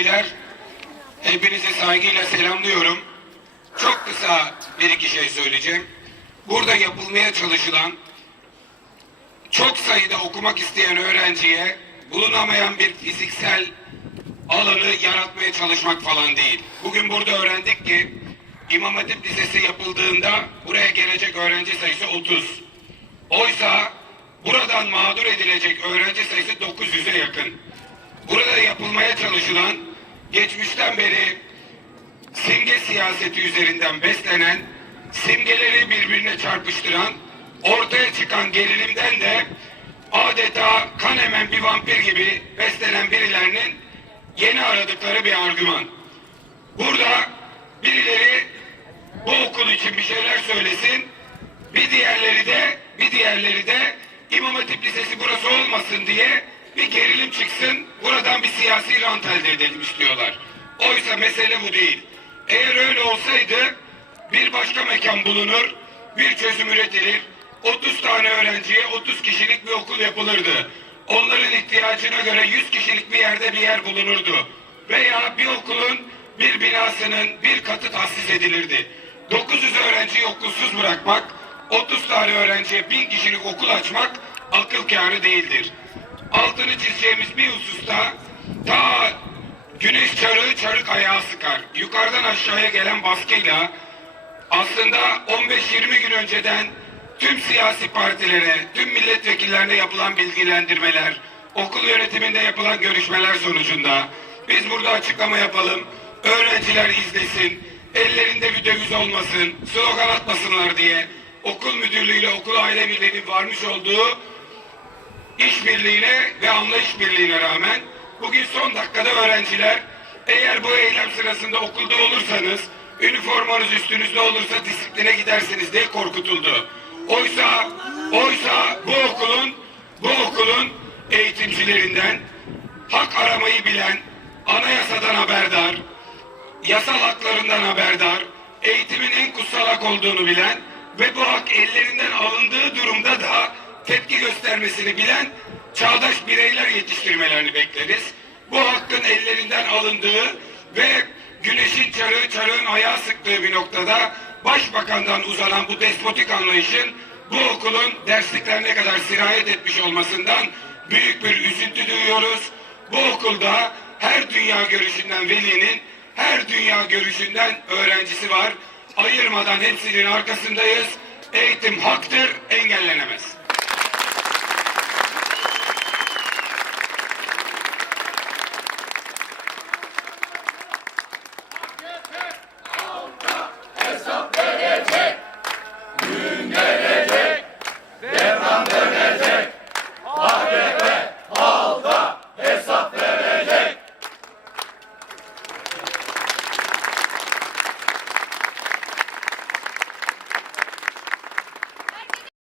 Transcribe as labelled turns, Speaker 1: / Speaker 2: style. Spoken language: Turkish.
Speaker 1: Beyler, hepinizi saygıyla selamlıyorum. Çok kısa bir iki şey söyleyeceğim. Burada yapılmaya çalışılan çok sayıda okumak isteyen öğrenciye bulunamayan bir fiziksel alanı yaratmaya çalışmak falan değil. Bugün burada öğrendik ki İmam Hatip Lisesi yapıldığında buraya gelecek öğrenci sayısı 30. Oysa buradan mağdur edilecek öğrenci sayısı 900'e yakın. Burada yapılmaya çalışılan geçmişten beri simge siyaseti üzerinden beslenen, simgeleri birbirine çarpıştıran, ortaya çıkan gerilimden de adeta kan emen bir vampir gibi beslenen birilerinin yeni aradıkları bir argüman. Burada birileri bu okul için bir şeyler söylesin, bir diğerleri de bir diğerleri de İmam Hatip Lisesi burası olmasın diye bir gerilim çıksın, buradan bir siyasi rant elde edelim istiyorlar. Oysa mesele bu değil. Eğer öyle olsaydı bir başka mekan bulunur, bir çözüm üretilir, 30 tane öğrenciye 30 kişilik bir okul yapılırdı. Onların ihtiyacına göre 100 kişilik bir yerde bir yer bulunurdu. Veya bir okulun bir binasının bir katı tahsis edilirdi. 900 öğrenciyi okulsuz bırakmak, 30 tane öğrenciye 1000 kişilik okul açmak akıl kârı değildir. Altını çizeceğimiz bir hususta ta güneş çarığı çarık ayağı sıkar. Yukarıdan aşağıya gelen baskıyla aslında 15-20 gün önceden tüm siyasi partilere, tüm milletvekillerine yapılan bilgilendirmeler, okul yönetiminde yapılan görüşmeler sonucunda biz burada açıklama yapalım, öğrenciler izlesin, ellerinde bir döviz olmasın, slogan atmasınlar diye okul müdürlüğüyle okul aile birliğinin varmış olduğu işbirliğine ve anlayış birliğine rağmen bugün son dakikada öğrenciler eğer bu eylem sırasında okulda olursanız üniformanız üstünüzde olursa disipline gidersiniz diye korkutuldu. Oysa oysa bu okulun bu okulun eğitimcilerinden hak aramayı bilen, anayasadan haberdar, yasal haklarından haberdar, eğitimin en kutsal hak olduğunu bilen ve bu hak ellerinden alındığı durumda da tepki göstermesini bilen çağdaş bireyler yetiştirmelerini bekleriz. Bu hakkın ellerinden alındığı ve güneşin çarığı çarığın ayağı sıktığı bir noktada başbakandan uzanan bu despotik anlayışın bu okulun dersliklerine kadar sirayet etmiş olmasından büyük bir üzüntü duyuyoruz. Bu okulda her dünya görüşünden velinin, her dünya görüşünden öğrencisi var. Ayırmadan hepsinin arkasındayız. Eğitim haktır, engellenemez.